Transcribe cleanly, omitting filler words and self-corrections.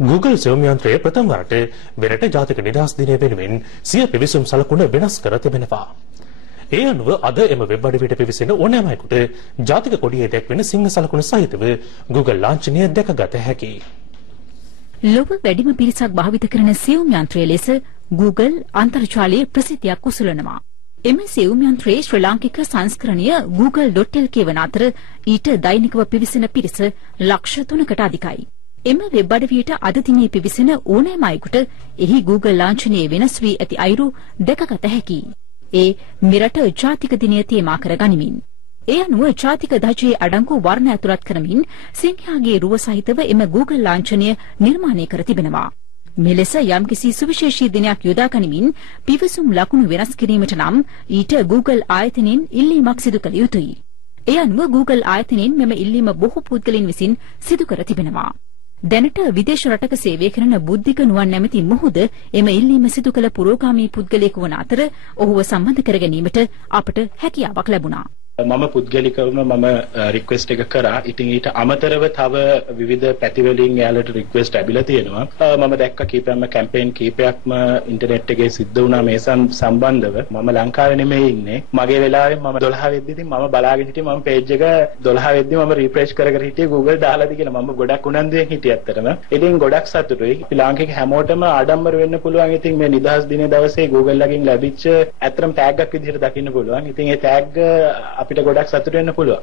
Google සෙවුම් යන්ත්‍රය ප්‍රථම වරට මෙරට ජාතික නිදහස් දිනය වෙනුවෙන් සිය පිවිසුම් සලකුණ වෙනස් කර තිබෙනවා. ඒ අනුව අද එම වෙබ් අඩවියට පිවිසෙන ඕනෑම අයෙකුට ජාතික කොඩියේ දැක්වෙන සිංහ සලකුණ සහිතව Google ලාංඡනය දැකගත හැකියි. ලොව වැඩිම පිරිසක් භාවිත කරන සෙවුම් යන්ත්‍රය ලෙස Google අන්තර්ජාලයේ ප්‍රසිද්ධියක් උසුලනවා. එම සෙවුම් යන්ත්‍රයේ ශ්‍රී ලාංකික සංස්කරණය google.lk වන අතර ඊට දෛනිකව පිවිසෙන පිරිස ලක්ෂ 3කට අධිකයි. එම වෙබ් අඩවියට අද දිනේ පිවිසෙන ඕනෑම අයෙකුට එහි Google ලාංඡනයේ වෙනස් වී ඇති අයුරු දැකගත හැකියි. ඒ මෙරට ජාතික දිනය තේමා කර ගනිමින්. ඒ අනුව ජාතික ධජයේ අඩංගු වර්ණ ඇතුළත් කරමින් සිංහයාගේ රුව සහිතව එම Google ලාංඡනය නිර්මාණය කර තිබෙනවා. මෙලෙස යම්කිසි සුවිශේෂී දිනයක් යොදා ගනිමින් පිවිසුම් ලකුණු වෙනස් කිරීමට නම් ඊට Google ආයතනයෙන් ඉල්ලීමක් සිදු කළ යුතුයි. ඒ අනුව Google ආයතනයෙන් මෙම ඉල්ලීම බොහෝ පුද්ගලයන් විසින් සිදු කර තිබෙනවා. දැනට විදේශ රටක සේවය කරන බුද්ධික නුවන් නැමැති මොහුද එම ඉල්ලීම සිදු කළ පුරෝගාමී පුද්ගලයෙකු වන අතර ඔහුව සම්බන්ධ කර ගැනීමට අපට හැකියාවක් ලැබුණා. මම පුද්ගලිකවම මම රික්වෙස්ට් එක කරා. ඉතින් ඊට අමතරව තව විවිධ පැතිවලින් යාලට රික්වෙස්ට් ලැබිලා තියෙනවා. මම දැක්ක කීපයක්ම කැම්පේන් කීපයක්ම ඉන්ටර්නෙට් එකේ සිද්ධ වුණා මේ සම්බන්ධව. මම ලංකාවේ නෙමෙයි ඉන්නේ. මගේ වෙලාවේ මම 12 වෙද්දි ඉතින් මම බලාගෙන හිටියේ මම පේජ් එක 12 වෙද්දි මම රිෆ්‍රෙෂ් කර හිටියේ Google දාලාද කියලා. මම ගොඩක් උනන්දුවෙන් හිටියේ ඇත්තටම. ඉතින් ගොඩක් සතුටුයි. ලාංකික හැමෝටම ආඩම්බර වෙන්න පුළුවන්. ඉතින් මේ නිදහස් දිනේ දවසේ Google ලකින් ලැබිච්ච ඇත්තටම ටැග් එකක් විදිහට දකින්න පුළුවන්. ඉතින් ඒ ටැග් අපිට ගොඩක් සතුට වෙන්න පුළුවන්.